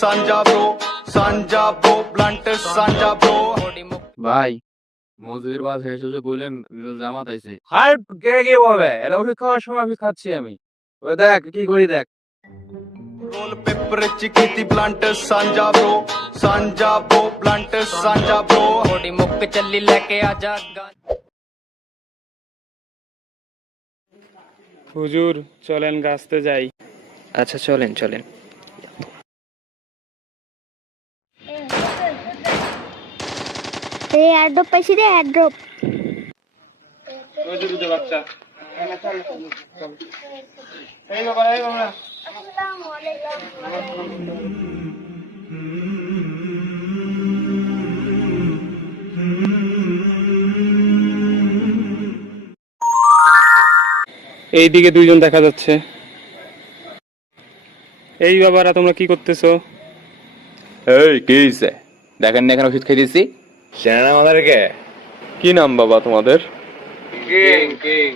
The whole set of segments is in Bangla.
সাঞ্জা ব্রো ব্লান্ট সাঞ্জা ব্রো। ভাই মজুরির বাদ শেষ হচ্ছে বললেন জামাত আইছে। আর কে কি বলবে, এটা ওষুধ খাওয়ার সময় আমি খাচ্ছি আমি। ওই দেখ কি করি দেখ। রোল পেপার চিকিতি ব্লান্ট সাঞ্জা ব্রো ব্লান্ট সাঞ্জা ব্রো। थोड़ी मुक्क चली लेके आजा হুজুর চলেন গাছতে যাই। আচ্ছা চলেন চলেন। এই এয়ারড্রপ পাইছি রে, এয়ারড্রপ। বাচ্চা আসসালামু আলাইকুম। এইদিকে দুইজন দেখা যাচ্ছে। এই বাবারা তোমরা কি করতেছো? এই কি হইছে? দেখেন না এখানে ওষুধ খাইতেছি। চেনা না আমাদেরকে? কি নাম বাবা তোমাদের? King king.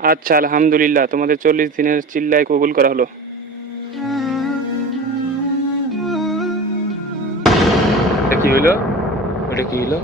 আচ্ছা আলহামদুলিল্লাহ, তোমাদের 40 দিনের চিল্লায় কবুল করা হলো। এটা কি হইলো? এটা কি হইলো?